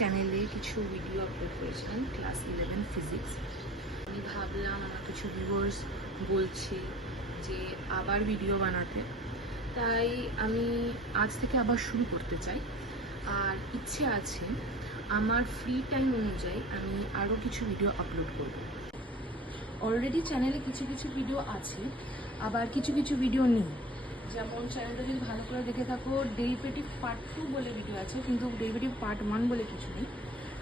চ্যানেলে কিছু video upload করেছিলাম ক্লাস 11 ফিজিক্স। আমি ভাবলাম আমার কিছু ভিউয়ার্স বলছে যে আবার ভিডিও বানাতে, তাই আমি আজ থেকে আবার শুরু করতে চাই। আর ইচ্ছে আছে আমার ফ্রি টাইম অনুযায়ী আমি আরও কিছু ভিডিও আপলোড করব। অলরেডি চ্যানেলে কিছু কিছু ভিডিও আছে, আবার কিছু কিছু ভিডিও নেই। যেমন চ্যানেলটা যদি ভালো করে দেখে থাকো, ডেরিভেটিভ পার্ট 2 বলে ভিডিও আছে, কিন্তু ডেরিভেটিভ পার্ট 1 বলে কিছু নেই।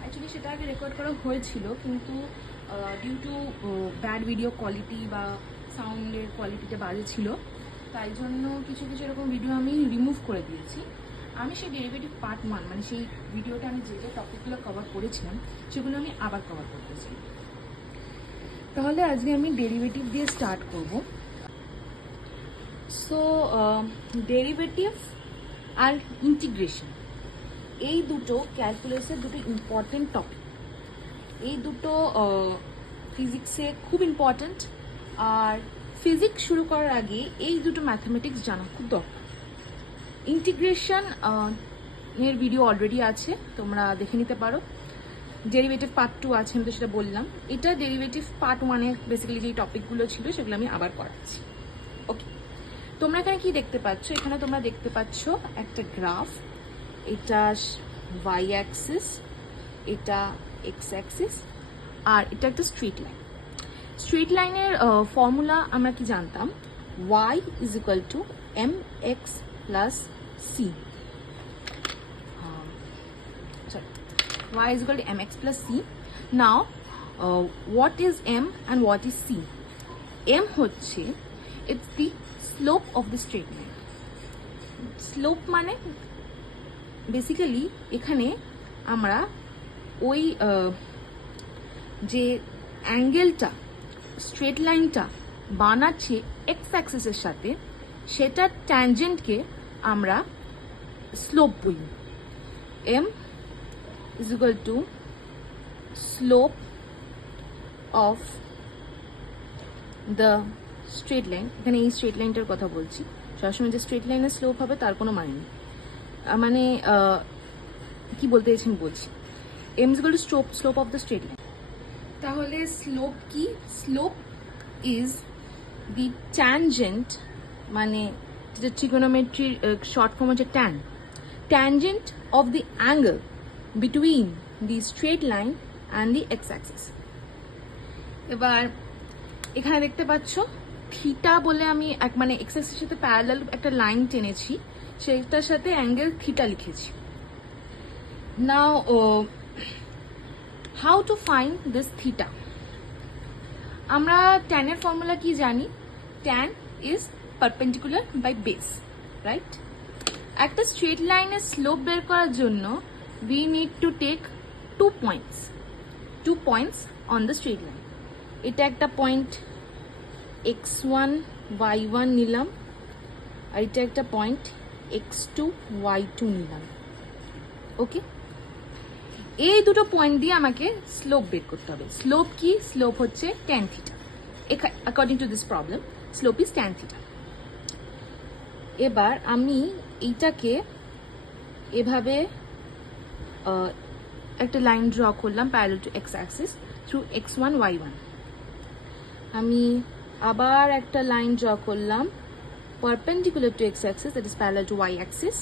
অ্যাকচুয়ালি সেটা আগে রেকর্ড করা হয়েছিল, কিন্তু due to bad video quality বা সাউন্ডের কোয়ালিটিটা বাজে ছিল, তাই জন্য কিছু কিছু এরকম ভিডিও আমি রিমুভ করে দিয়েছি। আমি সেই ডেরিভেটিভ পার্ট 1 মানে সেই ভিডিওটা আমি যে যে টপিকগুলো কভার করেছিলাম সেগুলো আমি আবার কভার করতে চাই। তাহলে আজকে আমি ডেরিভেটিভ দিয়ে স্টার্ট করব। সো ডেরিভেটিভ আর ইন্টিগ্রেশন এই দুটো ক্যালকুলাসের দুটো ইম্পর্টেন্ট টপিক। এই দুটো ফিজিক্সে খুব ইম্পর্টেন্ট, আর ফিজিক্স শুরু করার আগে এই দুটো ম্যাথামেটিক্স জানা খুব দরকার। ইন্টিগ্রেশন এর ভিডিও অলরেডি আছে, তোমরা দেখে নিতে পারো। ডেরিভেটিভ পার্ট 2 আছে, আমি তো সেটা বললাম। এটা ডেরিভেটিভ পার্ট 1-এ বেসিক্যালি যে টপিকগুলো ছিল সেগুলো আমি আবার করাচ্ছি। ওকে, তোমরা এখানে কি দেখতে পাচ্ছ? এখানে তোমরা দেখতে পাচ্ছ একটা গ্রাফ। এটা ওয়াই অ্যাক্সিস, এটা এক্স অ্যাক্সিস, আর এটা একটা স্ট্রেট লাইন। স্ট্রেট লাইনের ফর্মুলা আমরা কি জানতাম? y is equal to m x plus c. y is equal to mx plus c. Now what is m and what is c? m হচ্ছে it's the slope of the straight line. slope মানে basically এখানে আমরা ওই যে অ্যাঙ্গেলটা straight লাইনটা বানাচ্ছে x অ্যাক্সিসের সাথে, সেটা ট্যানজেন্টকে আমরা স্লোপ বলি। m is equal to slope of the straight line. এখানে এই স্ট্রেট লাইনটার কথা বলছি। সবসময় যে স্ট্রেট লাইনের স্লোপ হবে তার কোনো মানে নেই, মানে কি বলতে চাইছি আমি বলছি। m is equal to slope of the straight line. তাহলে স্লোপ কি? স্লোপ ইজ দি ট্যানজেন্ট, মানে যেটা ট্রিগোনোমেট্রির শর্ট ফর্ম হচ্ছে tan, tangent of the angle between the straight line and the x-axis. এবার এখানে দেখতে পাচ্ছ থিটা বলে আমি মানে x-axis সাথে প্যারালাল একটা লাইন টেনেছি, সেটার সাথে অ্যাঙ্গেল থিটা লিখেছি। Now how to find this theta? আমরা ট্যানের ফর্মুলা কি জানি? Tan is perpendicular by base, right? একটা স্ট্রেট লাইনের স্লোপ বের করার জন্য we need to take 2 points on the straight line. এটা একটা পয়েন্ট x1 y1 নিলাম, আর এটা একটা পয়েন্ট x2 y2 নিলাম। ওকে, এই দুটো পয়েন্ট দিয়ে আমাকে স্লোপ বের করতে হবে। স্লোপ কি? স্লোপ হচ্ছে tan theta. According to this problem slope is tan theta. এবার আমি এইটাকে এভাবে একটা লাইন ড্র করলাম parallel to x Axis through x1 y1। আমি আবার একটা লাইন ড্র করলাম perpendicular to x Axis, that is parallel to y axis,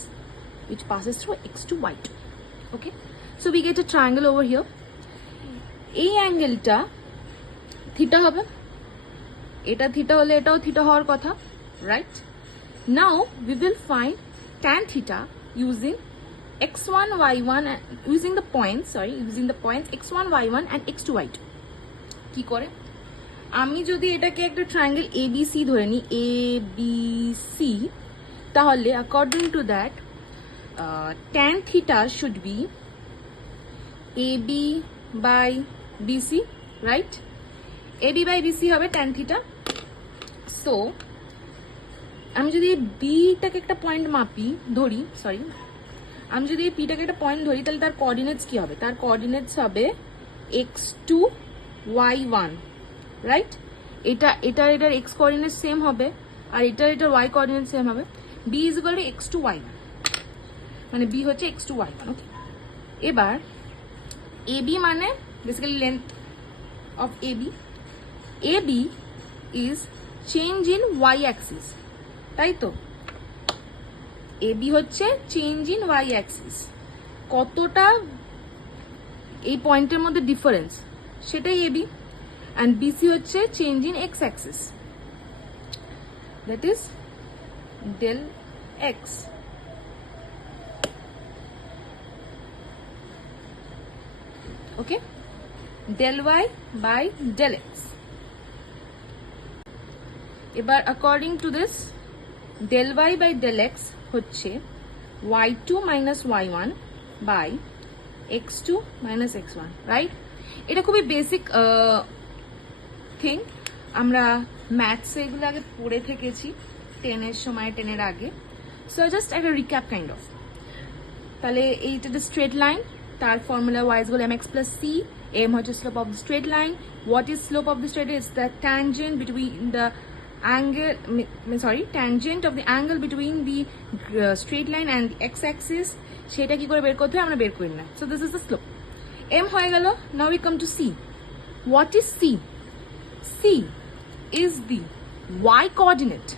which passes through x2 y2. Okay, so we get a triangle over here. এই অ্যাঙ্গেলটা theta হবে, এটা theta হলে এটাও theta হওয়ার কথা, right? Now we will find tan theta using x1 y1 using the points x1 y1 and x2 y2. কি করে? আমি যদি এটাকে একটা ট্রায়াঙ্গেল ABC ধরে নিই, ABC, তাহলে according to that tan theta should be AB by BC, right? AB by BC হবে tan theta. So আমি যদি বিটাকে একটা পয়েন্ট আমি যদি এই পিটাকে একটা পয়েন্ট ধরি, তাহলে তার কোঅর্ডিনেটস কি হবে? তার কোঅর্ডিনেটস হবে x2 y1, রাইট? এটার x কোঅর্ডিনেট সেম হবে, আর এটার y কোঅর্ডিনেট সেম হবে। b is equal two x2 y1, মানে b হচ্ছে x2 y1। ওকে, এবার AB মানে basically length of AB is change in y axis, তাই তো? AB হচ্ছে change in y axis, কতটা এই পয়েন্টের মধ্যে ডিফারেন্স সেটাই AB, and BC হচ্ছে change in x axis, that is del x. Okay, del y by del x. এবার according to this del y by del x হচ্ছে y2 minus y1 by x2 minus x1, right? এটা খুবই basic thing, আমরা ম্যাথসে এগুলো আগে পড়ে থেকেছি 10-এর সময়, 10-এর আগে। সো জাস্ট একটা রিক্যাপ কাইন্ড অফ। তাহলে এইটা স্ট্রেট লাইন, তার formula y is equal to mx plus c, m হচ্ছে slope of the straight line. What is slope of the straight line? It's the tangent between the tangent of the angle between the straight line and the x-axis, সেটা কি করে বের করতে হয় আমরা বের করি না। So this is the slope. M হয়ে গেল। Now we come to C. What is C? C is the y coordinate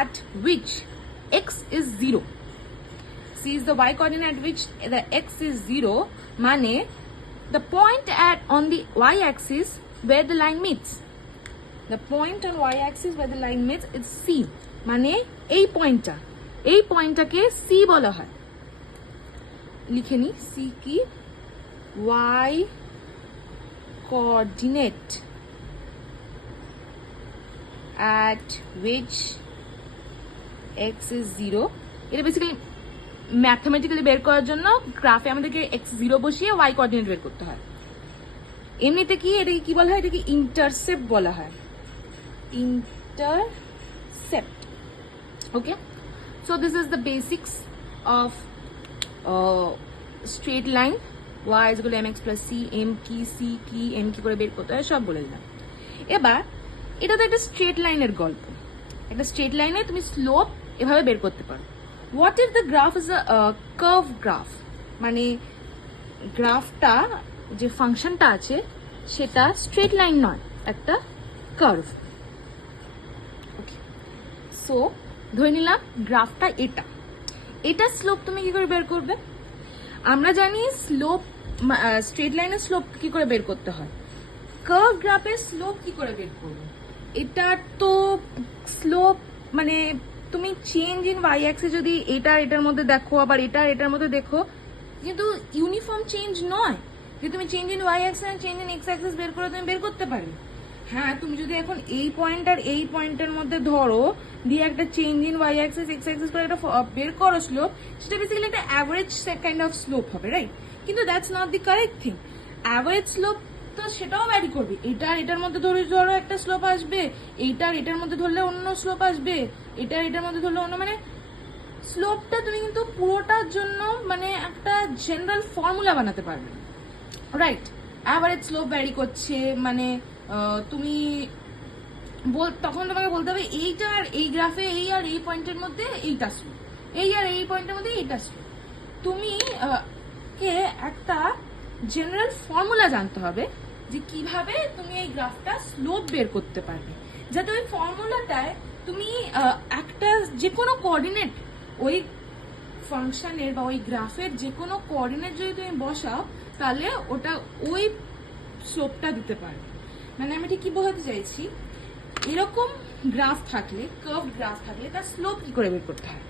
at which x is 0. C is the y coordinate at which the x is 0, মানে the point on the y axis where the line meets. The point on y axis where the line meets is C, মানে এই পয়েন্টটাকে C বলা হয়। লিখে নি, C কি? y coordinate at which x is 0. এটা basically mathematically বের করার জন্য গ্রাফে আমাদেরকে x0 বসিয়ে y কোঅর্ডিনেট বের করতে হয়। এমনিতে কি এটাকে কি বলা হয়? এটাকে ইন্টারসেপ্ট বলা হয়, intercept. Okay, so this is the basics of straight line. Y is equal to mx plus c, m কি, c কি, m কি করে বের করতে হয় সব বলে দিলাম। এবার এটা তো একটা স্ট্রেট লাইনের গল্প, একটা স্ট্রেট লাইনে তুমি স্লোপ এভাবে বের করতে পারো। What is the graph? Is a curve graph, মানে গ্রাফটা যে ফাংশনটা আছে সেটা স্ট্রেট লাইন নয়, একটা কার্ভ। সো ধরে নিলাম গ্রাফটা এটা স্লোপ তুমি কি করে বের করবে? আমরা জানি স্লোপ, স্ট্রেট লাইনের স্লোপ কি করে বের করতে হয়, কার্ভ গ্রাফের স্লোপ কি করে বের করবে? এটা তো স্লোপ মানে তুমি চেঞ্জ ইন ওয়াই অ্যাক্সিস যদি এটার মধ্যে দেখো, আবার এটার মধ্যে দেখো, কিন্তু ইউনিফর্ম চেঞ্জ নয় যে তুমি চেঞ্জ ইন ওয়াই অ্যাক্সিস আর চেঞ্জ ইন এক্স অ্যাক্সিস বের করে তুমি বের করতে পারবে। হ্যাঁ, তুমি যদি এখন এই পয়েন্ট আর এই পয়েন্টের মধ্যে ধরো দিয়ে একটা change in y axis x axis করে একটা বের করো স্লোপ, সেটা বেসিক্যালি একটা অ্যাভারেজ কাইন্ড অফ স্লোপ হবে, রাইট? কিন্তু that's not the correct thing. Average slope তো সেটাও ভ্যারি করবে, এটার মধ্যে ধরো একটা স্লোপ আসবে, এটার মধ্যে ধরলে অন্য স্লোপ আসবে, এটার মধ্যে ধরলে অন্য, মানে স্লোপটা তুমি কিন্তু পুরোটার জন্য মানে একটা জেনারেল ফর্মুলা বানাতে পারবে, রাইট? অ্যাভারেজ স্লোপ ভ্যারি করছে মানে তুমি তখন তোমাকে বলতে হবে এইটা আর এই গ্রাফে এই আর এই পয়েন্টের মধ্যে এইটা স্লোপ, এই আর এই পয়েন্টের মধ্যে এইটা স্লোপ। তুমি কে একটা জেনারেল ফর্মুলা জানতে হবে যে কিভাবে তুমি এই গ্রাফটা স্লোপ বের করতে পারবে, যাতে ওই ফর্মুলাটায় তুমি একটা যে কোনো কোঅর্ডিনেট ওই ফাংশনের বা ওই গ্রাফের যে কোনো কোঅর্ডিনেট যদি তুমি বসাও তাহলে ওটা ওই স্লোপটা দিতে পারবে। মানে আমি ঠিক কি বোঝাতে চাইছি, এরকম গ্রাফ থাকলে, কার্ভ গ্রাফ থাকলে তার স্লোপ কি করে বের করতে হয়?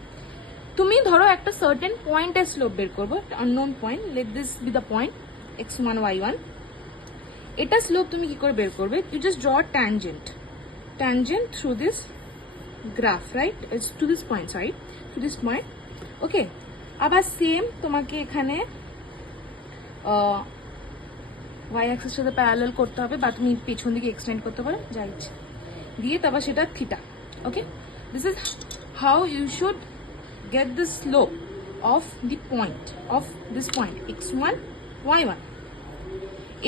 তুমি ধরো একটা সার্টেন পয়েন্টের স্লোপ বের করবো, একটা unknown point, let this be the point x1 y1, এটা স্লোপ তুমি কি করে বের করবে? You just draw tangent through this graph, right? It's to this point, sorry, to this point. Okay, আবার সেম তোমাকে এখানে y axis সাথে প্যারালাল করতে হবে, বা তুমি পেছন দিকে এক্সটেন্ড করতে পারো, যা ইচ্ছে দিয়ে, তারপর সেটা থিটা। Okay, this is how you should get the slope of the point of this point x1 y1.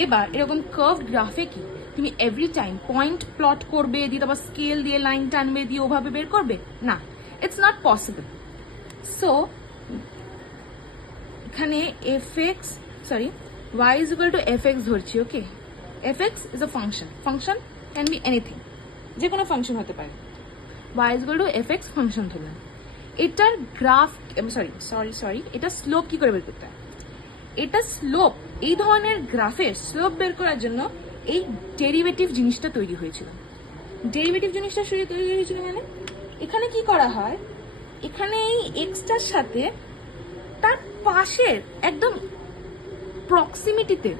এবার এরকম কার্ভ গ্রাফে কি তুমি এভরি টাইম পয়েন্ট প্লট করবে দিয়ে তারপর স্কেল দিয়ে লাইন টানবে দিয়ে ওভাবে বের করবে? না, ইটস নট পসিবল। সো এখানে y is equal to fx ধরছি, ওকে? fx is a function. Function can be anything, যে কোনো ফাংশন হতে পারে। y is equal to fx function ধরলাম। এটার গ্রাফ, সরি, এটা স্লোপ কি করে বের করতে হয়? এটা স্লোপ, এই ধরনের গ্রাফের স্লোপ বের করার জন্য এই ডেরিভেটিভ জিনিসটা তৈরি হয়েছিল। ডেরিভেটিভ জিনিসটা তৈরি হয়েছিল মানে এখানে কি করা হয়, এখানে এই এক্সটার সাথে তার পাশের একদম প্রক্সিমিটিতে,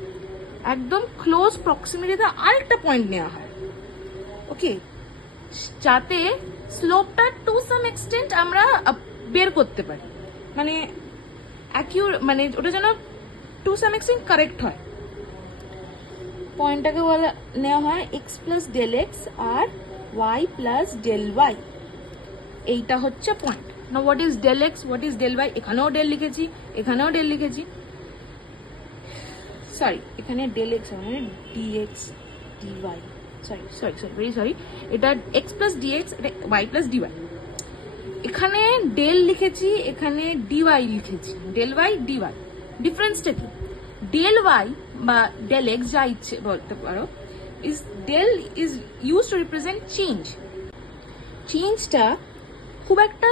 একদম ক্লোজ প্রক্সিমিটিতে আরেকটা পয়েন্ট নেওয়া হয়, ওকে, যাতে স্লোপটা টু সাম এক্সটেন্ট আমরা বের করতে পারি, মানে মানে ওটা যেন টু সাম এক্সটেন্ট কারেক্ট হয়। পয়েন্টটাকে বলা নেওয়া হয় এক্স প্লাস ডেল এক্স আর ওয়াই প্লাস ডেল ওয়াই, এইটা হচ্ছে পয়েন্ট। না what is del x, what is del y, এখানেও ডেল লিখেছি, এখানেও ডেল লিখেছি, সরি এখানে ডেল এক্স মানে ডিএক্স ডিওয়াই, ভেরি সরি, এটা এক্স প্লাস ডিএক্স, এটা ওয়াই প্লাস ডিওয়াই। এখানে ডেল লিখেছি, এখানে ডিওয়াই লিখেছি, ডেল ওয়াই ডিওয়াই। ডিফারেন্সটা কি? ডেল ওয়াই বা ডেল এক্স যা ইচ্ছে বলতে পারো, is del is use to represent change. চেঞ্জটা খুব একটা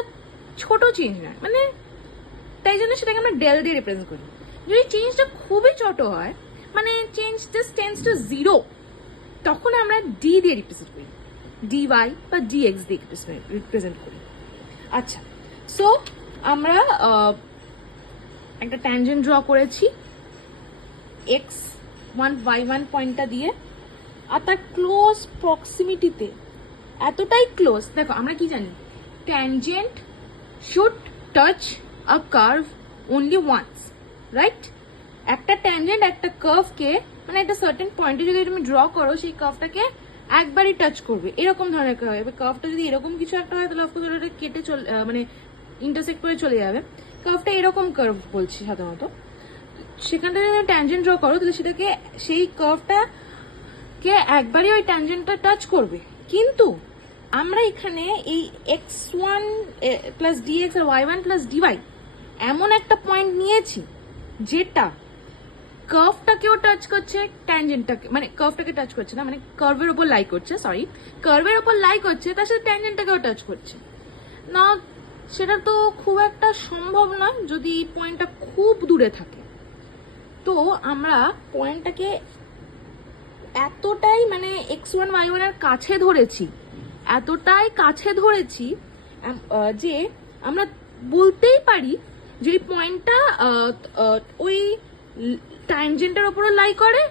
ছোট চেঞ্জ নয়, মানে তাই জন্য সেটাকে আমরা ডেল দিয়ে রিপ্রেজেন্ট করি। যদি চেঞ্জটা খুবই ছোট হয়, মানে change just tends to zero, তখন আমরা ডি দিয়ে রিপ্রেজেন্ট করি, ডিওয়াই বা ডিএক্স দিয়ে রিপ্রেজেন্ট করি। আচ্ছা, সো আমরা একটা ট্যানজেন্ট ড্র করেছি x1 y1 পয়েন্টটা দিয়ে, আর তার ক্লোজ প্রক্সিমিটিতে, এতটাই ক্লোজ, দেখো আমরা কি জানি, tangent should touch a curve only once, right? একটা ট্যানজেন্ট একটা কার্ভকে, মানে একটা সার্টেন পয়েন্টে যদি তুমি ড্র করো, সেই কার্ভটাকে একবারই টাচ করবে, এরকম ধরনের কার্ভ। এবার কার্ভটা যদি এরকম কিছু একটা হয়, তাহলে অফকোর্স ওটা কেটে মানে ইন্টারসেক্ট করে চলে যাবে। কার্ভটা এরকম কার্ভ বলছি সাধারণত। সেখানটা যদি ট্যানজেন্ট ড্র করো, তাহলে সেটাকে, সেই কার্ভটাকে একবারই ওই ট্যানজেন্টটা টাচ করবে। কিন্তু আমরা এখানে এই x1 প্লাস ডিএক্স আর y1 প্লাস ডিওয়াই এমন একটা পয়েন্ট নিয়েছি যেটা কার্ভটাকেও টাচ করছে, ট্যানজেন্টটাকে, মানে কার্ভটাকে টাচ করছে না, মানে কার্ভের উপর লাই করছে, সরি, কার্ভের উপর লাই করছে, তার সাথে ট্যানজেন্টটাকেও টাচ করছে না। সেটা তো খুব একটা সম্ভব নয় যদি পয়েন্টটা খুব দূরে থাকে। তো আমরা পয়েন্টটাকে এতটাই, মানে x1 y1 এর কাছে ধরেছি, এতটাই কাছে ধরেছি যে আমরা বলতেই পারি যে এই পয়েন্টটা ওই ট্যানজেন্টের ওপরও লাই করে,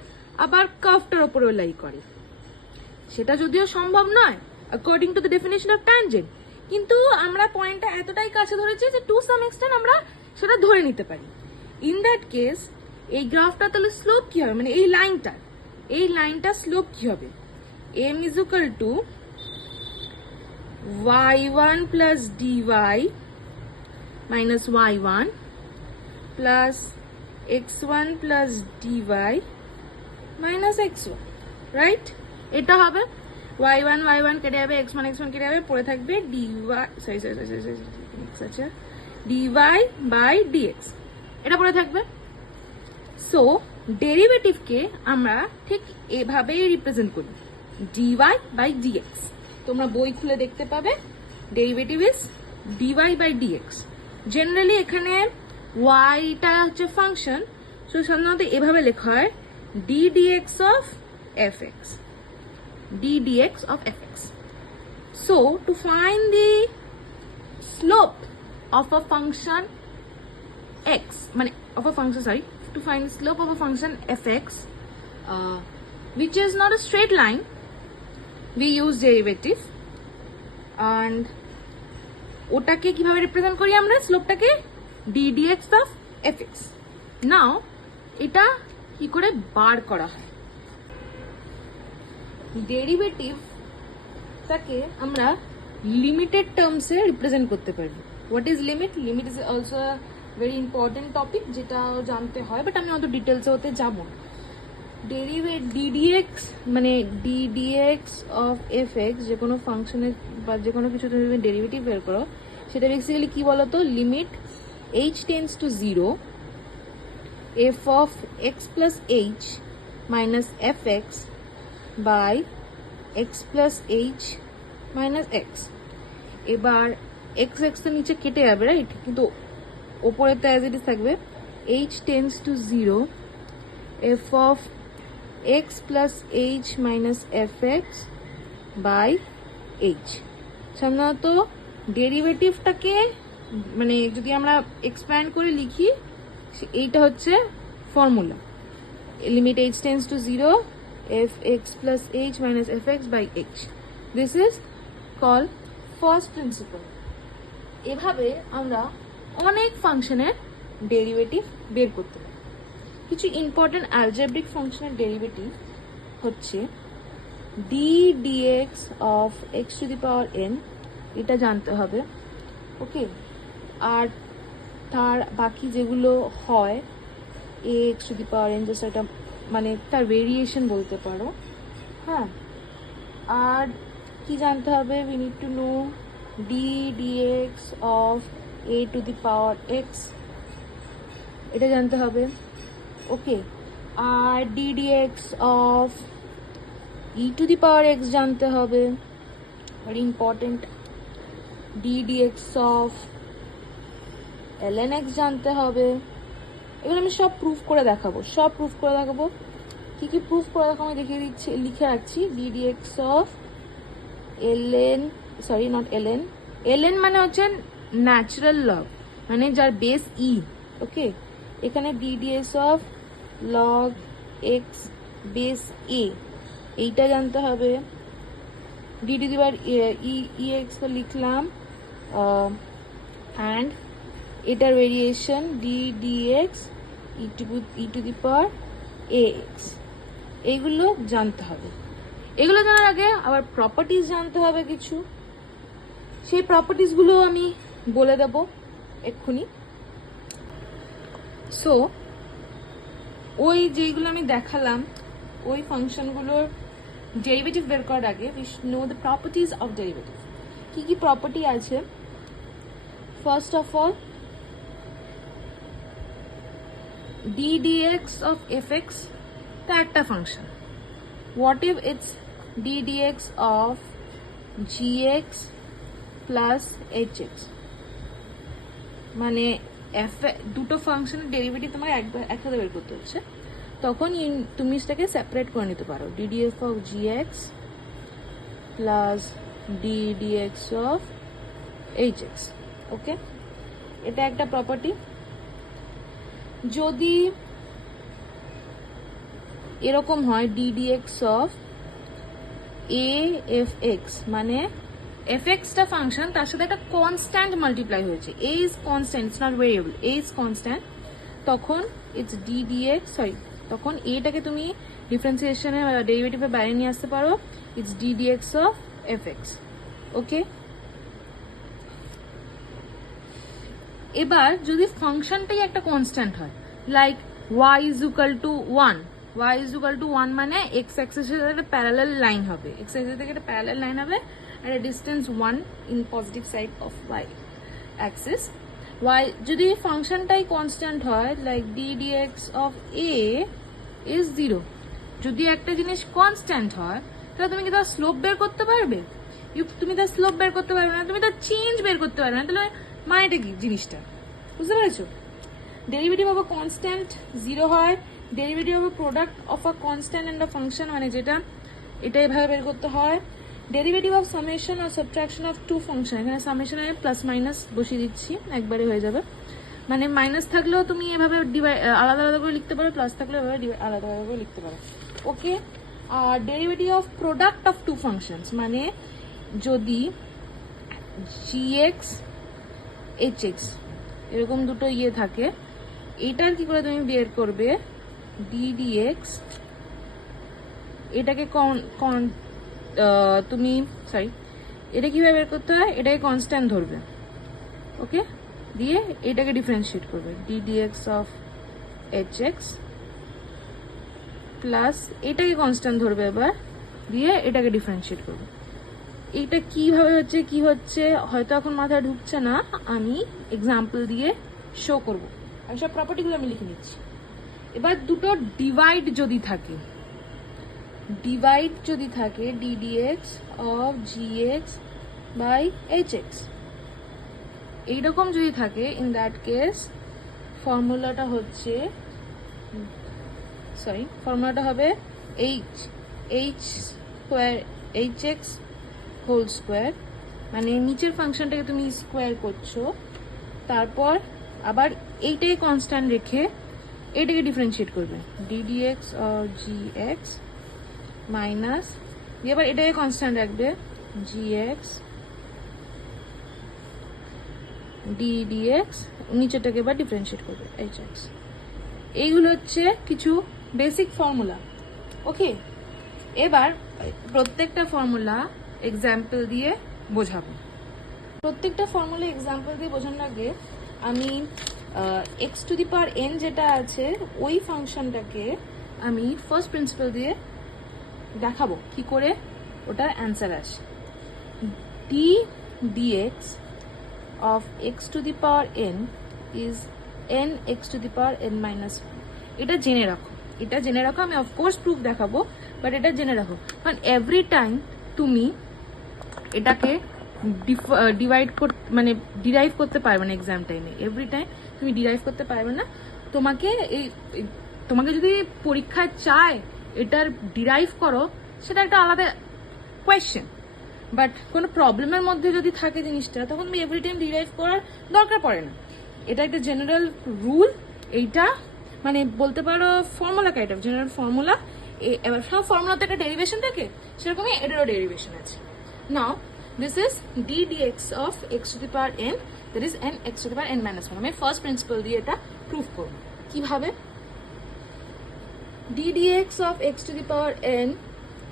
আবার কার্ভটার ওপরও লাই করে। সেটা যদিও সম্ভব নয় according to the definition of tangent, কিন্তু আমরা পয়েন্টটা এতটাই কাছে ধরেছি যে টু সাম এক্সটেন্ট আমরা সেটা ধরে নিতে পারি। ইন দ্যাট কেস এই গ্রাফটা তাহলে স্লোপ কি হবে, মানে এই লাইনটা স্লোপ কি হবে? m is equal to y1 plus dy minus y1 plus x1 plus dy minus x1, right? এটা হবে y1 কেটে যাবে, x1 কেটে যাবে, পড়ে থাকবে dy, আচ্ছা, dy by dx, এটা পড়ে থাকবে। সো ডেরিভেটিভকে আমরা ঠিক এভাবেই রিপ্রেজেন্ট করি, dy by dx। তোমরা বই খুলে দেখতে পাবে derivative is dy by dx। Generally এখানে yটা হচ্ছে ফাংশন, সো সাধারণত এভাবে লেখা হয় ddx of fx, ddx of fx। So to find the slope of a function x, মানে of a function, sorry, to find the slope of a function fx, which is not a straight line, we use derivative, and ওটাকে কিভাবে represent করি আমরা, স্লোপটাকে ddx of fx। নাও এটা কি করে বার করা হয়? ডেরিভেটিভটাকে আমরা লিমিটেড টার্মসে রিপ্রেজেন্ট করতে পারি। What is limit? Limit is also a very important topic, যেটা জানতে হয়, বাট আমি অত ডিটেলসে হতে যাব না। ddx মানে ddx অফ fx, যে কোনো ফাংশনের বা যে কোনো কিছু তুমি ডেরিভেটিভ বের করো, সেটা বেসিক্যালি কি বলতো, limit h tends to 0 f of x plus h minus fx by x plus h minus x. এবার x তো নিচে কেটে যাবে, রাইট? কিন্তু ওপরে তো অ্যাজ ইট ইজ থাকবে। h tends to 0, f of x plus h minus fx by h। সাধারণত ডেরিভেটিভটাকে মানে যদি আমরা এক্সপ্যান্ড করে লিখি, এইটা হচ্ছে formula. Limit h tends to 0, fx plus h minus fx by h. This is called first principle. এভাবে আমরা অনেক ফাংশনের ডেরিভেটিভ বের করতে পারি। কিছু ইম্পর্টেন্ট অ্যালজেব্রিক ফাংশনের ডেরিভেটিভ হচ্ছে d dx of x to the power n, এটা জানতে হবে। ওকে, আর তার বাকি যেগুলো হয় ax to the power n, just এটা মানে তার ভেরিয়েশন বলতে পারো। হ্যাঁ, আর কি জানতে হবে? we need to know d dx of a to the power x, এটা জানতে হবে। ওকে, আর d dx of e to the power x জানতে হবে, very important। d dx of ln x জানতে হবে। এগুলো আমি সব প্রুফ করে দেখাবো, কি কি প্রুফ করে দেখাবো আমি দেখিয়ে দিচ্ছি, লিখে রাখছি। d dx of ln, sorry not ln, ln মানে হচ্ছে ন্যাচারাল লগ, মানে যার বেস ই। ওকে, এখানে d dx of log x base a, এইটা জানতে হবে। d to the power ex তো লিখলাম, অ্যান্ড এটার variation d dx e to the power ax, এইগুলো জানতে হবে। এগুলো জানার আগে আবার প্রপার্টিজ জানতে হবে কিছু, সেই প্রপার্টিজগুলো আমি বলে দেব এক্ষুনি। সো ওই যেগুলো আমি দেখালাম, ওই ফাংশনগুলোর ডেরিভেটিভ বের করার আগে we should know the properties of derivative. কি কি প্রপার্টি আছে? First of all, d dx of fx তা একটা function. what if it's d dx of gx plus hx, মানে দুটো ফাংশনের ডেরিভেটিভ তোমাকে একসাথে বের করতে হচ্ছে, তখন তুমি সেটাকে সেপারেট করে নিতে পারো। d dx of gx plus d dx of hx। ওকে, এটা একটা প্রপার্টি। যদি এরকম হয় d dx of a fx, মানে fx টা ফাংশন, তার সাথে একটা কনস্ট্যান্ট মাল্টিপ্লাই হয়েছে, a is constant, it's not variable, a is constant, তখন it's d dx, সরি, তখন এটাকে তুমি ডিফারেন্সিয়েশনে ডেরিভেটিভে বাইরে নিয়ে আসতে পারো, it's d dx of fx। ওকে, এবার যদি ফাংশনটাই একটা কনস্ট্যান্ট হয়, like y is equal to 1, y is equal to 1 মানে x axis এর সাথে প্যারালাল লাইন হবে, x axis থেকে একটা প্যারালাল লাইন হবে at a distance 1 in positive side of y axis। y যদি ফাংশনটাই কনস্ট্যান্ট হয়, like d dx of a is 0, যদি একটা জিনিস কনস্ট্যান্ট হয় তাহলে তুমি কি তার স্লোপ বের করতে পারবে? তুমি তার স্লোপ বের করতে পারবে না, তুমি তার চেঞ্জ বের করতে পারবে না। তাহলে মানেটা কি জিনিসটা? বুঝতে পেরেছো? ডেরিভেটিভ অফ আ কনস্ট্যান্ট 0 হয়, derivative of a product of a constant and a function, মানে যেটা এটা এভাবে বের করতে হয়। ডেরিভেটিভ অফ সামেশন আর সাবট্রাকশন অফ টু ফাংশন, এখানে সামেশনে প্লাস মাইনাস বসিয়ে দিচ্ছি, একবারে হয়ে যাবে। মানে মাইনাস থাকলেও তুমি এভাবে আলাদা আলাদা করে লিখতে পারো, প্লাস থাকলেও এভাবে আলাদা আলাদা করে লিখতে পারো। ওকে, আর derivative of product of two functions, মানে যদি gx hx এরকম দুটো ইয়ে থাকে, এটার কি করে তুমি বের করবে? d dx, এটাকে তুমি সরি, এটা কিভাবে বের করতে হয়? এটাকে কনস্ট্যান্ট ধরবে, ওকে, দিয়ে এটাকে ডিফারেন্সিয়েট করবে, d dx of hx plus এটাকে কনস্ট্যান্ট ধরবে এবার, দিয়ে এটাকে ডিফারেন্সিয়েট করবে। এটা কিভাবে হচ্ছে কি হচ্ছে হয়তো এখন মাথায় ঢুকছে না, আমি এক্সাম্পল দিয়ে শো করব। আমি সব প্রপার্টিগুলো আমি লিখে নিচ্ছি। এবার দুটো ডিভাইড যদি থাকে, ddx of gx by hx, এইরকম যদি থাকে, ইন দ্যাট কেস ফর্মুলাটা হবে hx হোল স্কোয়ার, মানে নিচের ফাংশনটাকে তুমি স্কোয়ার করছো, তারপর আবার এইটাকে কনস্ট্যান্ট রেখে এইটাকে ডিফারেন্সিয়েট করবে, ddx of gx মাইনাস, এবার এটাকে কনস্ট্যান্ট রাখবে, gx ddx, নিচেটাকে এবার ডিফারেন্সিয়েট করবে hx। এইগুলো হচ্ছে কিছু বেসিক ফর্মুলা। ওকে, এবার প্রত্যেকটা ফর্মুলা এক্সাম্পল দিয়ে বোঝাবো। প্রত্যেকটা ফর্মুলা এক্সাম্পল দিয়ে বোঝানোর আগে আমি x to the power n যেটা আছে ওই ফাংশনটাকে আমি ফার্স্ট প্রিন্সিপাল দিয়ে দেখাবো কি করে ওটার অ্যান্সার আসে। dx of x to the power n is n x to the power n minus 1। এটা জেনে রাখো, আমি অফকোর্স প্রুফ দেখাবো, বাট এটা জেনে রাখো, কারণ এভরি টাইম তুমি এটাকে ডিরাইভ করতে পারবে না এক্সাম টাইমে, এভরি টাইম তুমি ডিরাইভ করতে পারবে না। তোমাকে যদি পরীক্ষায় চায় এটার ডিরাইভ করো, সেটা একটা আলাদা কোয়েশ্চেন, বাট কোনো প্রবলেমের মধ্যে যদি থাকে জিনিসটা, তখন তুমি এভরি টাইম ডিরাইভ করার দরকার পড়ে না। এটা একটা জেনারেল রুল, এইটা মানে বলতে পারো formula kind of general formula. এবার সব ফর্মুলাতে একটা ডেরিভেশন থাকে, সেরকমই এটারও ডেরিভেশন আছে। নাও this is ddx of x to the power n, that is n x to the power n minus 1। আমি ফার্স্ট প্রিন্সিপাল দিয়ে এটা প্রুফ করব। কিভাবে? ddx of x to the power n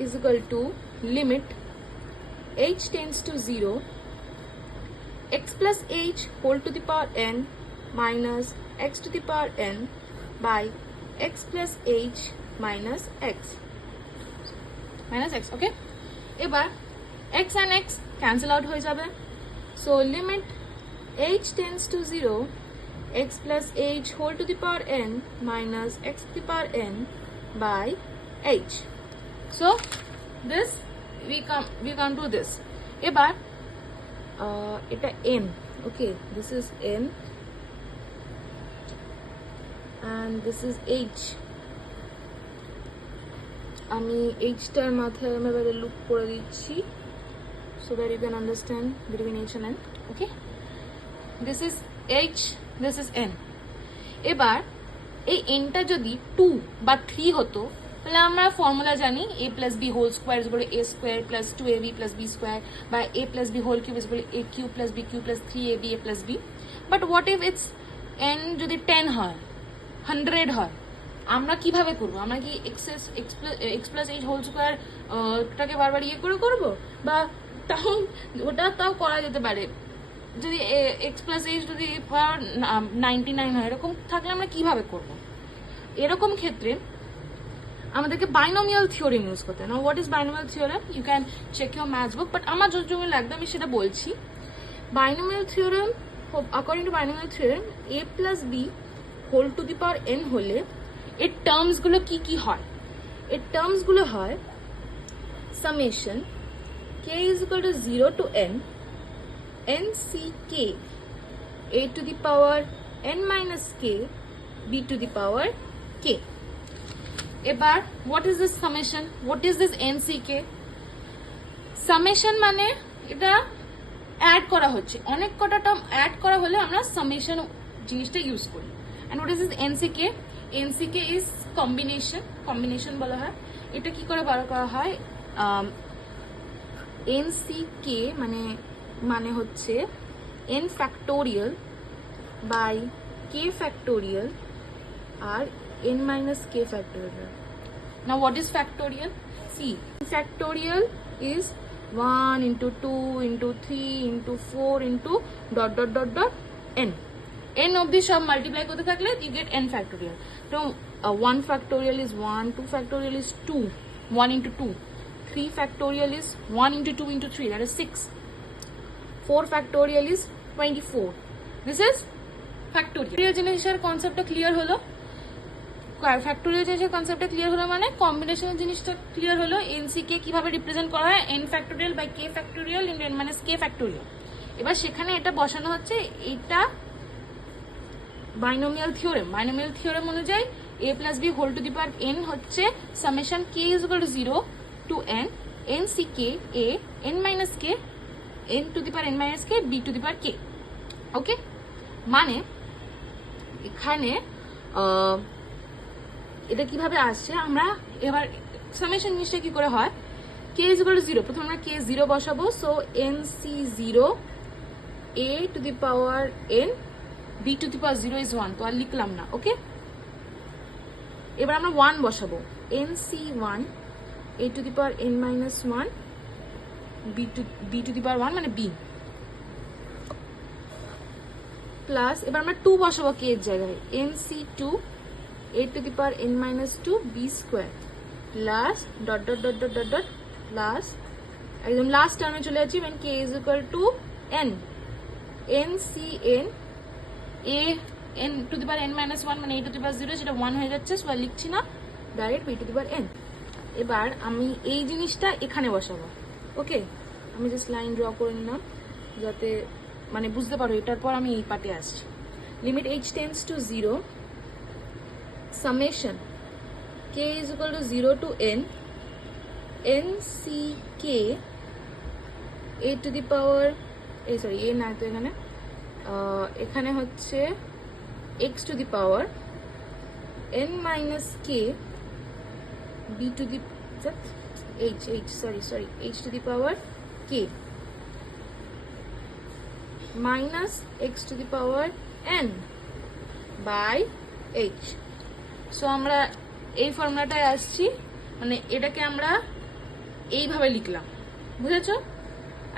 is equal to limit h tends to 0 x plus h whole to the power n minus x to the power n by x plus h minus x ওকে। এবার x and x cancel out হয়ে যাবে, so limit h tends to 0 x plus h whole to the power n minus x to the power n by h, so this we come to this। এবার এটা n, okay, this is n and this is h। আমি h টার মাথায় আমি এবারে loop করে দিচ্ছি, so that you can understand between h and n, okay, this is h, this is n। এবার এই n টা যদি 2 বা 3 হতো, তাহলে আমরা ফর্মুলা জানি a plus b whole square is equal to a square plus 2ab plus b square by a plus b whole cube is equal to a cube plus b cube plus 3ab a plus b। but what if it's n যদি 10 হয়, 100 হয়, আমরা কিভাবে করব? আমরা কি x plus h whole square টাকে বারবার করব, বা তাও করা যেতে পারে যদি x plus h যদি 99 হয়, এরকম থাকলে আমরা কিভাবে করব? এরকম ক্ষেত্রে আমাদেরকে বাইনোমিয়াল থিওরেম ইউজ করতে হয়। Now what is binomial theorem? You can check your maths book, but আমার যত জমি লাগবে আমি সেটা বলছি। Binomial theorem, according to binomial theorem, a plus b whole to the power n হলে এর টার্মসগুলো কি হয়? এর টার্মসগুলো হয় summation k is equal to 0 to n nck a to the power n minus k b to the power k। এবার what is this summation? What is this nck? summation মানে এটা অ্যাড করা হচ্ছে, অনেক কটা টার্ম অ্যাড করা হলে আমরা সামেশন জিনিসটা ইউজ করি। and what is this nck? nck is combination বলা হয়। এটা কি করে বার করা হয়? nck মানে হচ্ছে n factorial by k factorial R n minus k factorial। now what is factorial? see, factorial is 1 into 2 into 3 into 4 into ... n অবধি সব মাল্টিপ্লাই করতে থাকলে you get n factorial। তো 1 factorial is 1, 2 factorial is 2, 1 into 2, 3 factorial is 1 into 2 into 3, that is 6, 4 factorial is 24, this is factorial। জিনিসের কনসেপ্টটা clear হলো? Factorial যে কনসেপ্টটা ক্লিয়ার হলো মানে কম্বিনেশনের জিনিসটা ক্লিয়ার হলো। এনসি কে কিভাবে রিপ্রেজেন্ট করা হয়, n factorial by k factorial into n minus k factorial. এবার সেখানে এটা বসানো হচ্ছে, এটা বাইনোমিয়াল থিওরেম। বাইনোমিয়াল থিওরেম অনুযায়ী a plus b whole to the power n হচ্ছে summation k is equal to 0 to n n c k a n minus k n to the power n minus k b to the power k। Okay, মানে এখানে এটা কিভাবে আসছে, আমরা এবার summation জিনিসটা কি করে হয়, k ইজ ইকুয়াল টু 0, প্রথমে আমরা k 0 বসাবো। So n c 0 a to the power n b to the power 0 is 1, তো আর লিখলাম না। ওকে, এবার আমরা 1 বসাবো, n c 1 a to the power n minus 1 b to দি পাওয়ার 1 মানে b প্লাস, এবার আমরা 2 বসাবো k এর জায়গায়, n c 2 a to the power n minus 2 b square plus dot dot dot dot dot dot plus একদম last টার্মে চলে যাচ্ছি when k is equal to n n c n a n to the power n minus 1 মানে a to দি পাওয়ার 0, সেটা 1 হয়ে যাচ্ছে, so আর লিখছি না, direct b to the power n। এবার আমি এই জিনিসটা এখানে বসাবো। ওকে, আমি জাস্ট লাইন ড্র করে নিলাম যাতে মানে বুঝতে পারো, এটার পর আমি এই পার্টে আসছি। Limit h tends to 0 summation k is equal to 0 to n n c k a to the power sorry a না তো এখানে হচ্ছে x to the power n minus k b to the h to the power k minus x to the power n by h। So আমরা এই ফর্মুলাটায় আসছি, মানে এটাকে আমরা এইভাবে লিখলাম, বুঝেছো?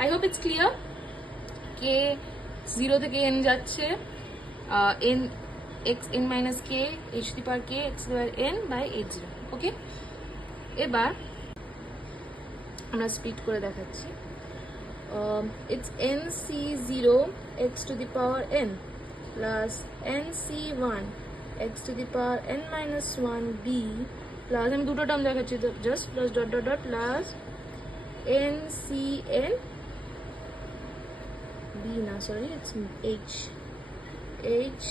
I hope it's clear. K 0 থেকে n যাচ্ছে, n x n minus k h to the power k x to the power n by h0। Okay, এবার আমরা স্প্লিট করে দেখাচ্ছি। It's n c 0 x to the power n plus n c 1 x to the power n minus 1 b plus আমি দুটো term দেখাচ্ছি just, plus dot dot dot plus n c n b না sorry it's h h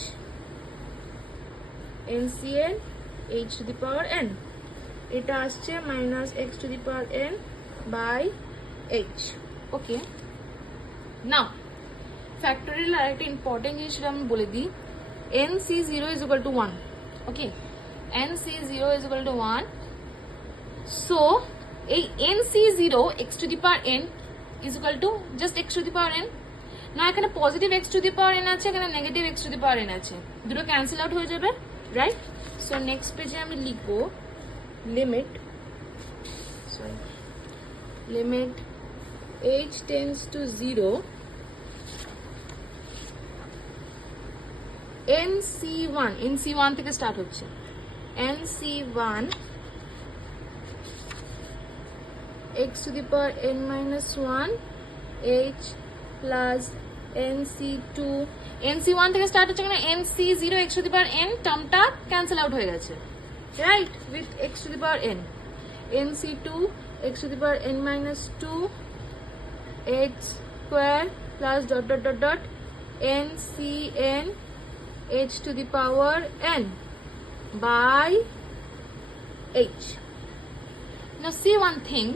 n c n h to the power n, এটা আসছে minus x to the power n by h। Okay, now factorial আর একটা important জিনিস আমি বলে দিই, nc0 is equal to 1. Okay, nc0 is equal to 1. So এই nc0 x to the power n is equal to just x to the power n। না এখানে positive x to the power n আছে, এখানে negative x to the power n আছে, দুটো cancel out হয়ে যাবে, right? So next পেজে আমি লিখবো limit h tends to 0 nc1 থেকে স্টার্ট হচ্ছে, nc1 x to the power n minus 1 h plus nc1 থেকে স্টার্ট হচ্ছে, মানে nc0 x to the power n টার্মটা ক্যান্সেল আউট হয়ে গেছে, right, with x to the power n nc2 x to the power n minus 2 h square plus dot dot dot dot ncn h to the power n by h। Now see one thing,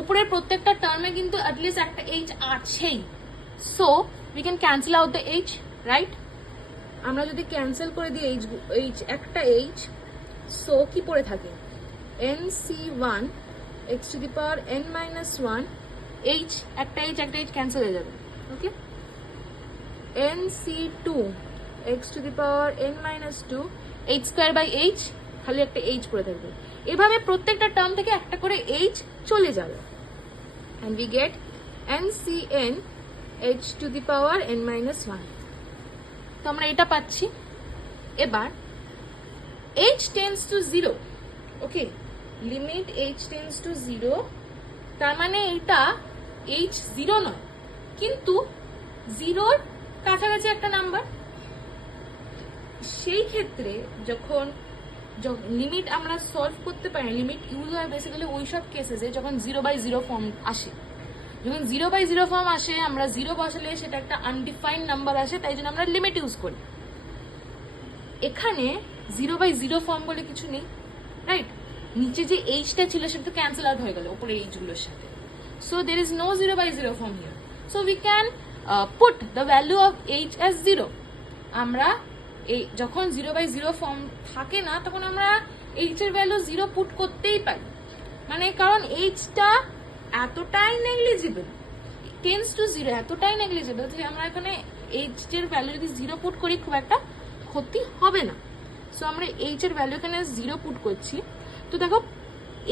উপরের প্রত্যেকটা টার্মে কিন্তু at least একটা h আছেই, so we can cancel out the h, right? আমরা যদি cancel করে দিই h একটা h, সো কি পড়ে থাকে nc1 x to the power n minus 1 h একটা h ক্যান্সেল হয়ে যাবে। ওকে, nc2 x to the power n minus 2 h square by h, খালি একটা h পড়ে থাকবে। এভাবে প্রত্যেকটা টার্ম থেকে একটা করে h চলে যাবে, and we get ncn h to the power n minus 1। তো আমরা এটা পাচ্ছি। এবার h tends to 0, okay, limit h tends to 0, তার মানে এটা h 0 নয়, কিন্তু 0-র কাছাকাছি একটা নাম্বার। সেই ক্ষেত্রে যখন লিমিট আমরা সলভ করতে পারি, লিমিট ইউজ হয় বেসিক্যালি ওই সব কেসেসে যখন 0/0 ফর্ম আসে। যখন 0/0 ফর্ম আসে আমরা 0 বসালে সেটা একটা আনডিফাইন্ড নাম্বার আসে, তাই জন্য আমরা লিমিট ইউজ করি। এখানে 0/0 ফর্ম বলে কিছু নেই, রাইট? নিচে যে এইচটা ছিল সেটা তো ক্যান্সেল আউট হয়ে গেল উপরে এইচগুলোর সাথে। So there is no 0/0 form here. So we can put the value of h as 0। আমরা এই যখন 0/0 ফর্ম থাকে না তখন আমরা এইচ এর ভ্যালু 0 পুট করতেই পারি, মানে কারণ এইচটা এতটাই নেগলিজিবল, টেন্স টু 0, এতটাই নেগলিজিবল যে আমরা এখানে এইচ এর ভ্যালু যদি 0 পুট করি খুব একটা ক্ষতি হবে না। সো আমরা এইচ এর ভ্যালু এখানে 0 পুট করছি। তো দেখো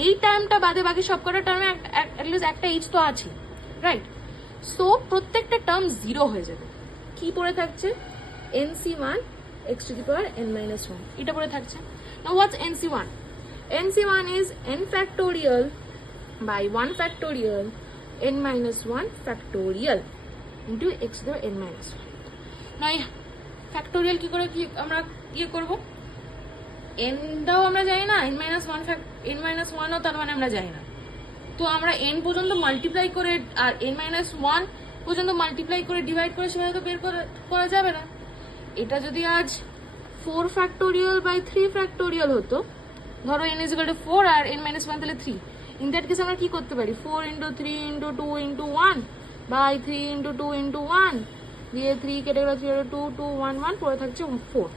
এই টার্মটা বাদে বাকি সবকটা টার্মে অ্যাটলিস্ট একটা এইচ তো আছে, রাইট? সো প্রত্যেকটা টার্ম 0 হয়ে যাবে। কি পড়ে থাকছে? nc1 x⁻n−1 এটা পড়ে থাকছে। নাও হোয়াটস nc1? nc1 is n factorial by 1 factorial n−1 factorial into x⁻n−1। Now factorial কি করে কি আমরা ইয়ে করব? n দাও আমরা জানি না, n−1 ও তার মানে আমরা জানি না। তো আমরা n পর্যন্ত মাল্টিপ্লাই করে আর n−1 পর্যন্ত মাল্টিপ্লাই করে ডিভাইড করে সেভাবে তো বের করা যাবে না। এটা যদি আজ 4 ফ্যাক্টোরিয়াল বাই 3 ফ্যাক্টোরিয়াল হতো, ধরো n = 4 আর n−1 তাহলে 3, ইন দ্যাট কেস আমরা কি করতে পারি? 4 × 3 × 2 × 1 বাই 3 × 2 × 1 দিয়ে 3 কেটে গেল 0 2 2 1 1 পড়ে থাকছে 4,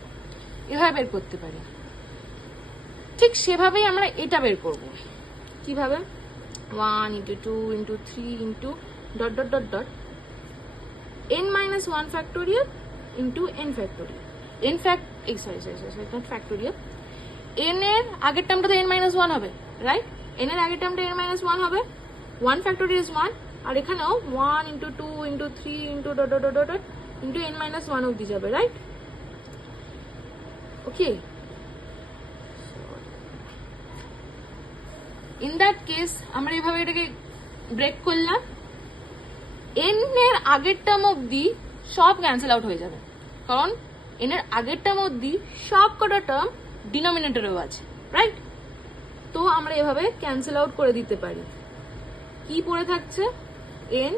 এভাবে বের করতে পারি। ঠিক সেভাবেই আমরা এটা বের করব। কিভাবে? 1 × 2 × 3 × ... n−1 factorial into n factorial. Not factorial. n এর আগের টার্মটা তো n−1 হবে, রাইট? n এর আগের টার্মটা n−1 হবে। 1 factorial is 1, আর এখানেও 1 × 2 × 3 × ... into n−1 অবধি যাবে, right? Okay, in that case আমরা এভাবে এটাকে ব্রেক করলাম। n এর আগের টার্ম অবধি সব ক্যান্সেল আউট হয়ে যাবে, কারণ n এর আগের টার্ম অবধি সব কটা টার্ম ডিনোমিনেটরেও আছে, রাইট? তো আমরা এভাবে ক্যান্সেল আউট করে দিতে পারি। কি পড়ে থাকছে? n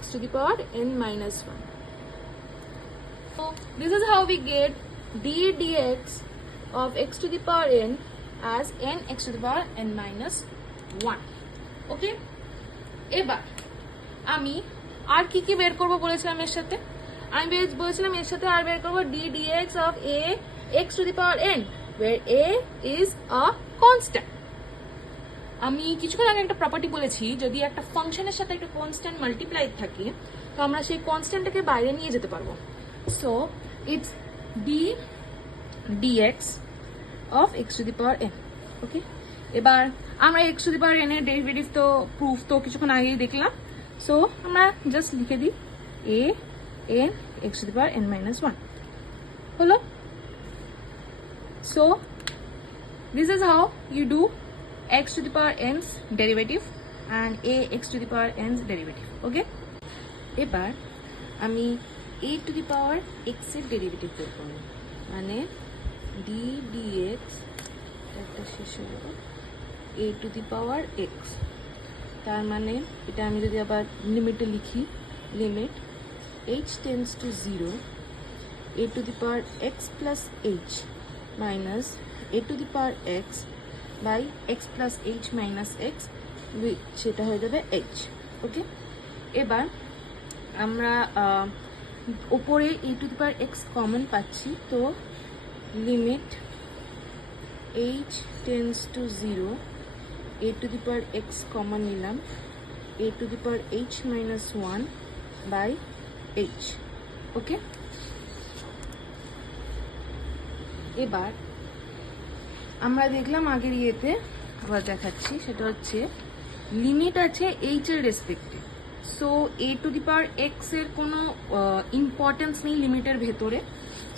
x⁻n−1. So this is how we get d dx of x⁻n as n x⁻n−1. ওকে, এবার আমি আর কি কি বের করব বলেছিলাম এর সাথে? আমি বলেছিলাম এর সাথে আর বের করব d dx of a x⁻n where a is a constant. আমি কিছুক্ষণ আগে একটা প্রপার্টি বলেছি, যদি একটা ফাংশনের সাথে একটা কনস্ট্যান্ট মাল্টিপ্লাই থাকে তো আমরা সেই কনস্ট্যান্টটাকে বাইরে নিয়ে যেতে পারবো। So it's d dx of x⁻n. ওকে, এবার আমরা x⁻n এর ডেরিভেটিভ তো প্রুফ তো কিছুক্ষণ আগেই দেখলাম। সো আমরা জাস্ট লিখে দিই a n x⁻n−1 হলো। So this is how you do x⁻n's derivative and a x⁻n's derivative. Okay, এবার আমি a⁻x এর ডেরিভেটিভ বের করব, মানে d dx একটা শেষ হলো a⁻x, তার মানে এটা আমি যদি আবার লিমিটে লিখি, limit h tends to 0 a⁻x + h minus a⁻x by x plus h minus x, সেটা হয়ে যাবে h। ওকে, এবার আমরা উপরে a⁻x কমন পাচ্ছি, তো limit h tends to 0 a⁻x common নিলাম a⁻h - 1 by h। ওকে, এবার আমরা দেখলাম আগের ইয়েতে, আবার দেখাচ্ছি, সেটা হচ্ছে লিমিট আছে h এর রেসপেক্টে। সো a⁻x এর কোনো ইম্পর্টেন্স নেই লিমিটের ভেতরে,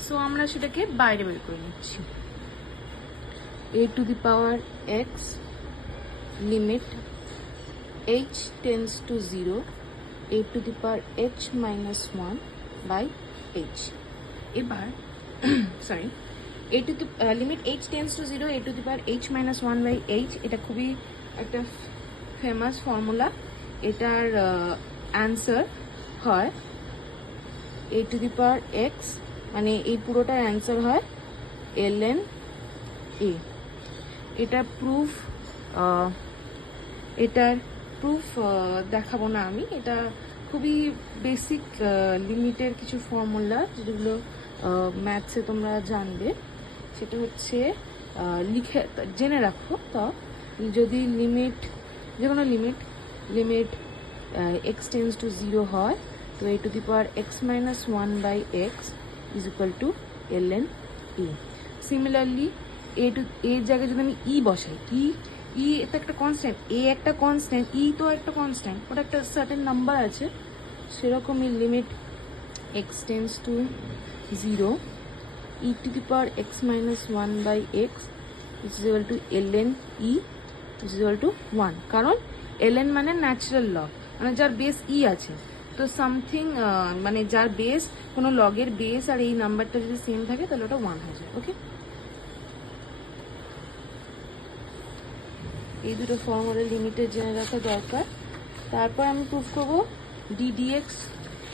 সো আমরা সেটাকে বাইরে বের করে নিচ্ছি। a⁻x limit h tends to 0 a⁻h - 1 by h। এবার sorry, limit h tends to 0 a to the power h minus 1 by h, এটা খুবই একটা ফেমাস ফর্মুলা। এটার অ্যান্সার হয় a to the power x, মানে এই পুরোটার অ্যান্সার হয় ln a। এটার প্রুফ দেখাবো না আমি, এটা খুবই বেসিক লিমিটের কিছু ফর্মুলা যেগুলো ম্যাথসে তোমরা জানবে। সেটা হচ্ছে জেনে রাখো। তো যদি যে কোনো লিমিট x টেন্স টু 0 হয়, তো a to the power x minus 1 by x is equal to ln e। Similarly এর জায়গায় যদি আমি ই বসাই, ই এটা একটা কনস্ট্যান্ট, এ একটা কনস্ট্যান্ট, ই তো একটা কনস্ট্যান্ট, ওটা একটা সার্টেন নাম্বার আছে। সেরকমই limit x tends to 0 e to the power x minus 1 by x is equal to ln e is equal to 1। কারণ ln মানে ন্যাচারাল লগ, মানে যার বেস ই আছে। তো সামথিং মানে যার বেস, কোনো লগের বেস আর এই নাম্বারটা যদি সেম থাকে তাহলে ওটা 1 হয়ে যায়। ওকে, এই দুটো ফর্মুলা লিমিটের জেনে রাখা দরকার। তারপর আমি প্রুফ করবো ddx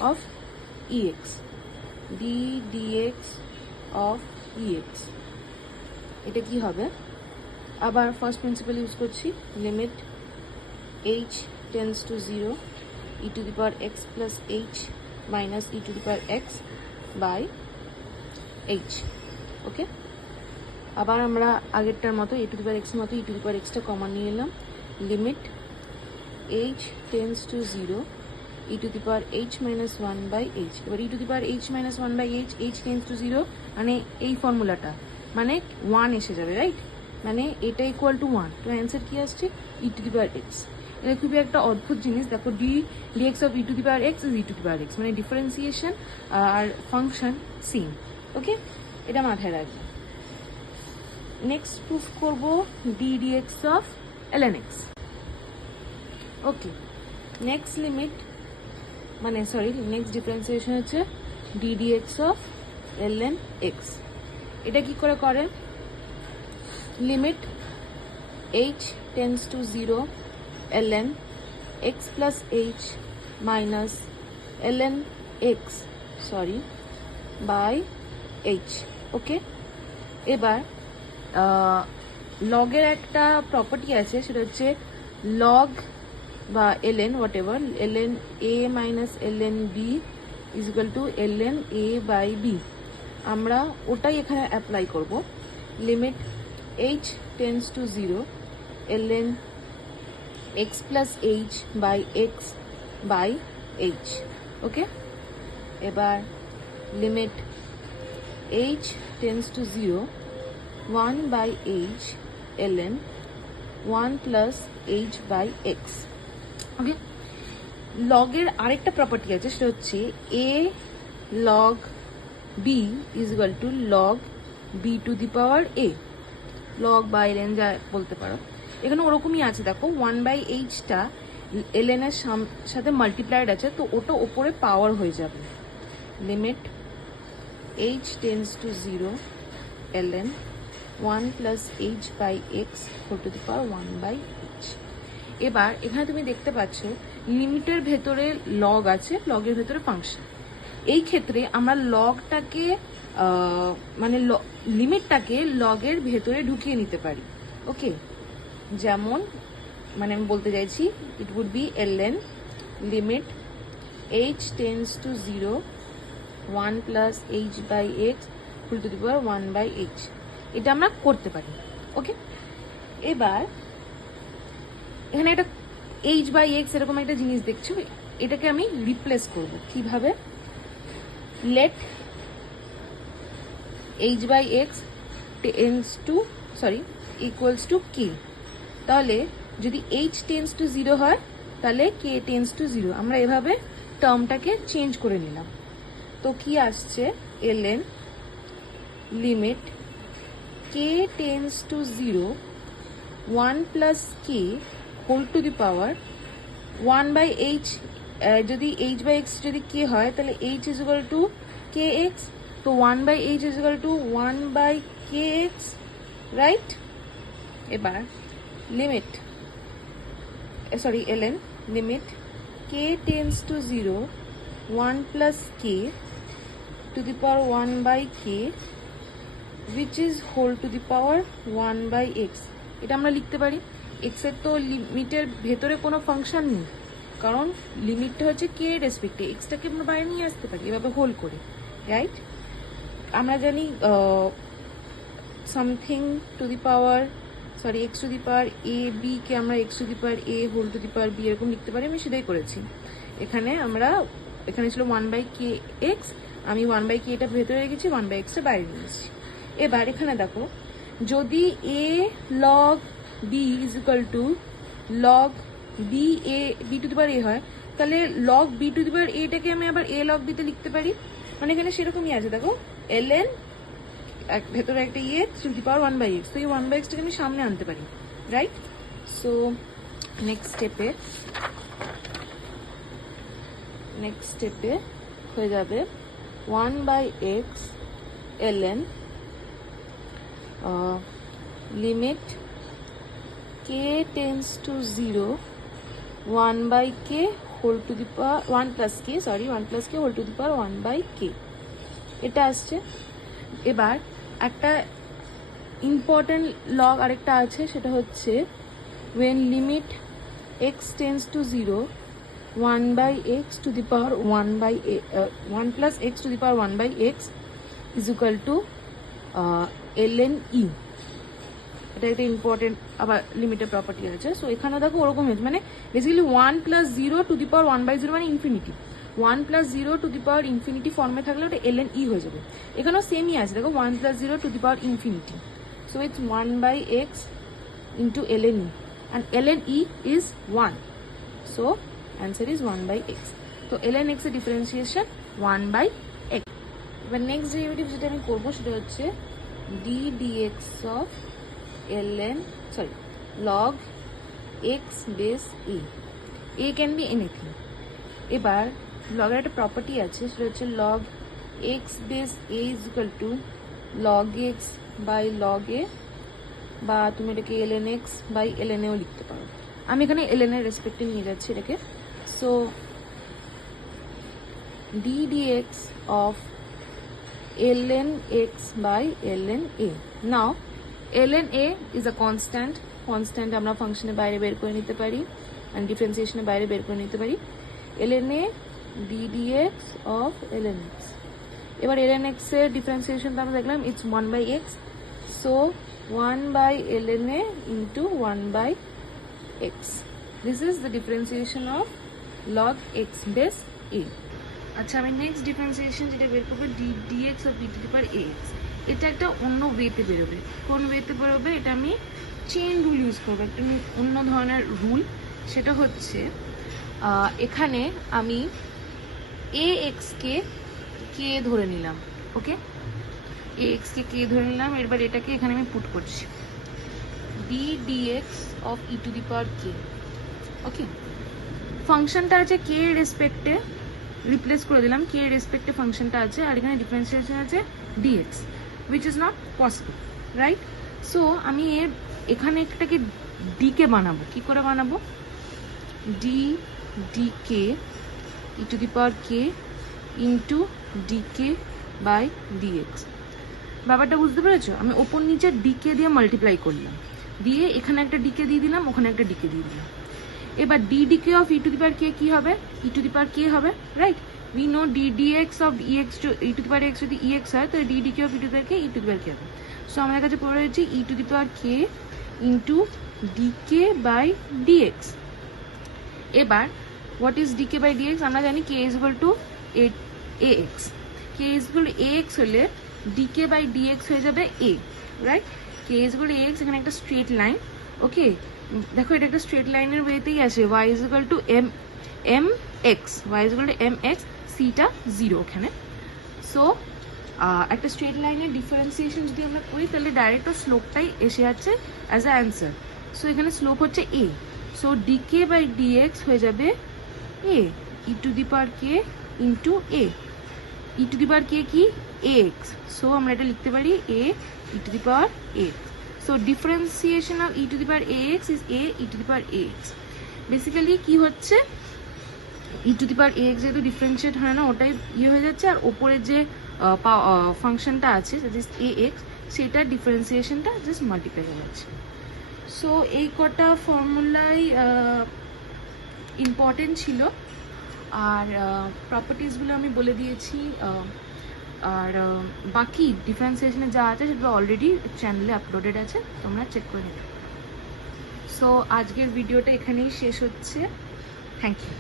of ex, ddx of ex। এটা কি হবে? আবার ফার্স্ট প্রিন্সিপাল ইউজ করছি, limit h tends to 0 e to the power x plus h minus e to the power x by h। Okay, আবার আমরা আগেরটার মতো a to the power x মতো e to the power x টা common নিয়ে এলাম। Limit h tends to 0 e to the power h minus 1 by h। এবার e to the power h minus 1 by h tends to 0 মানে এই ফর্মুলাটা মানে 1 এসে যাবে, রাইট? মানে এটা ইকুয়াল টু 1। তো অ্যান্সার কি আসছে? e to the power x। এটা খুবই একটা অদ্ভুত জিনিস। দেখো dx of e to the power x is e to the power x, মানে ডিফারেন্সিয়েশন আর ফাংশন সেম। ওকে, এটা মাথায় রাখবে। নেক্সট প্রুফ করব ddx of ln x। Okay, next differentiation হচ্ছে ddx অফ ln x। এটা কি করে? Limit h tends to 0 ln x plus h minus ln x by h। Okay, এবার লগের একটা প্রপার্টি আছে, সেটা হচ্ছে লগ বা ln whatever, ln a minus ln b is equal to ln a by b। আমরা ওটাই এখানে অ্যাপ্লাই করব। Limit h tends to 0 ln x plus h by x by h। Okay, এবার limit h tends to 0 1 by h ln 1 plus h by x। Okay, লগের আরেকটা property আছে, সেটা হচ্ছে a log b is equal to log b to the power a, log বা ln যা বলতে পারো। এখানে ওরকমই আছে, দেখো 1 বাই এইচটা ln এর সাথে মাল্টিপ্লাইড আছে, তো ওটা ওপরে পাওয়ার হয়ে যাবে। Limit h tends to 0 ln 1 plus h by x whole to the power 1 by h। এবার এখানে তুমি দেখতে পাচ্ছ লিমিটের ভেতরে লগ আছে, লগের ভেতরে ফাংশন। এই ক্ষেত্রে আমরা লগটাকে মানে লিমিটটাকে লগের ভেতরে ঢুকিয়ে নিতে পারি। ওকে, যেমন মানে আমি বলতে চাইছি it would be ln limit h tends to 0 1 plus h by x whole to the power 1 by h। এটা আমরা করতে পারি। ওকে, এবার এখানে একটা h বাই x এরকম একটা জিনিস দেখছো, এটাকে আমি রিপ্লেস করব কিভাবে? Let h by x equals to k। তাহলে যদি h টেন্স টু 0 হয় তাহলে k টেন্স টু 0। আমরা এভাবে টার্মটাকে চেঞ্জ করে নিলাম। তো কি আসছে? ln limit k tends to 0 1 plus k whole to the power 1 by h। যদি h বাই x যদি k হয় তাহলে h is equal to kx। তো 1 by h is equal to 1 by k kx, right? এবার limit ln limit k tends to 0 1 plus k to the power 1 by k which is whole to the power 1 by x. এটা আমরা লিখতে পারি x এর তো লিমিটের ভেতরে কোনো ফাংশন নেই, কারণ লিমিটটা হচ্ছে k এর রেসপেক্টে, x টাকে আমরা বাইরে নিয়ে আসতে পারি এভাবে হোল করে, রাইট? আমরা জানি something to the power x to the power a b কে আমরা x to the power a whole to the power b এরকম লিখতে পারি, আমি সেটাই করেছি। এখানে ছিল 1 বাই কে এক্স, আমি 1 বাই কে এটা ভেতরে রেখেছি, 1 বাই এক্সটা বাইরে নিয়েছি। এবার এখানে দেখো, যদি a log b is equal to log b to the power a হয়, তাহলে log b to the power a টাকে আমি আবার a log b তে লিখতে পারি, মানে এখানে সেরকমই আছে। দেখো ln ভেতরে একটা ইয়ে to the power 1 by x, তো এই 1 বাই এক্সটাকে আমি সামনে আনতে পারি, রাইট? সো নেক্সট স্টেপে হয়ে যাবে 1 by x ln limit k tends to 0 1 by k whole to the power 1 plus k whole to the power 1 by k, এটা আসছে। এবার একটা ইম্পর্টেন্ট লগ আরেকটা আছে, সেটা হচ্ছে when limit x tends to 0 1 by x to the power 1 plus x to the power 1 by x is equal to ln e। এটা একটা ইম্পর্টেন্ট আবার লিমিটের প্রপার্টি আছে। সো এখানে দেখো ওরকম হয়েছে, মানে basically 1 plus 0 to the power 1 by 0 মানে infinity, 1 plus 0 to the power infinity ফর্মে থাকলে ওটা ln e হয়ে যাবে। এখানেও সেমই আছে, দেখো 1 plus 0 to the power infinity, so it's 1 by x into ln e, and ln e is 1, so answer is 1 by x. তো ln x এর ডিফারেন্সিয়েশন 1 by x। এবার নেক্সট ডেরিভেটিভ যেটা আমি করবো সেটা হচ্ছে d dx of log x base a, a can be anything। এবার log এর একটা প্রপার্টি আছে, সেটা হচ্ছে log x base a is equal to log x by log a, বা তুমি এটাকে ln x by ln এও লিখতে পারো, আমি এখানে ln এর রেসপেক্টে নিয়ে যাচ্ছি এটাকে। So d dx of ln x by ln a, now ln a is a constant আমরা ফাংশনের বাইরে বের করে নিতে পারি, and ডিফারেন্সিয়েশনের বাইরে বের করে নিতে পারি। ln a d dx of ln x, এবার ln x এর ডিফারেন্সিয়েশন আমরা দেখলাম it's 1 by x, so 1 by ln a into 1 by x, this is the differentiation of log x base a। আচ্ছা, আমি নেক্সট ডিফারেন্সিয়েশন যেটা বের করবো d dx of b to the power ax, এটা একটা অন্য ওয়েতে বেরোবে। কোন ওয়েতে বেরোবে? এটা আমি চেইন রুল ইউজ করবো, একটা অন্য ধরনের রুল। সেটা হচ্ছে এখানে আমি ax কে k ধরে নিলাম, ওকে, ax কে k ধরে নিলাম। এবার এটাকে এখানে আমি পুট করছি d dx of e to the power k, ওকে। ফাংশনটা আছে k এর রেসপেক্টে, রিপ্লেস করে দিলাম, k এর রেসপেক্টে ফাংশনটা আছে, আর এখানে ডিফারেন্সিয়েশন আছে dx, which is not possible, right? So আমি এখানে একটাকে d কে বানাবো, কি করে বানাবো? d dk e to the power k into dk by dx। ব্যাপারটা বুঝতে পেরেছো? আমি ওপর নিচে dk দিয়ে মাল্টিপ্লাই করলাম, দিয়ে এখানে একটা dk দিয়ে দিলাম, ওখানে একটা dk দিয়ে দিলাম। এবার d dk of e to the power k কি হবে? e to the power k হবে, right? we know d dx of ex to e to the power x যদি ex হয়, তো d dk of e to the power k e to the power k হবে। So আমাদের কাছে পড়ে রয়েছে e to the power k into dk by dx। এবার what is dk by dx? আমরা জানি k is equal to ax, k is equal to ax হলে dk by dx হয়ে যাবে a, right? k is equal to ax, এখানে একটা straight line, ওকে। দেখো এটা একটা স্ট্রেট লাইনের ওয়েতেই আছে, y is equal to mx, y is equal to mx, c টা 0 ওখানে। সো একটা স্ট্রেট লাইনের ডিফারেন্সিয়েশন যদি আমরা করি, তাহলে ডাইরেক্ট স্লোপটাই এসে যাচ্ছে অ্যাজ আ অ্যান্সার। সো এখানে স্লোপ হচ্ছে a, so dk by dx হয়ে যাবে a e to the power k into a। E to the power k কি এক্স, সো আমরা এটা লিখতে পারি a e to the power x. So differentiation of e to the power x is a e to the power x. Basically কি হচ্ছে, e to the power x যেহেতু differentiate হয় না, ওটাই ইয়ে হয়ে যাচ্ছে, আর ওপরের যে ফাংশনটা আছে এ এক্স, সেটার ডিফারেন্সিয়েশনটা জাস্ট মাল্টিপ্লাই হয়ে যাচ্ছে। সো এই কটা ফর্মুলাই ইম্পর্টেন্ট ছিল, আর প্রপার্টিসগুলো আমি বলে দিয়েছি, আর বাকি ডিফারেন্সিয়েশনে যা আছে সেগুলো অলরেডি চ্যানেলে আপলোডেড আছে, তোমরা চেক করে নেবে। সো আজকের ভিডিওটা এখানেই শেষ হচ্ছে। Thank you.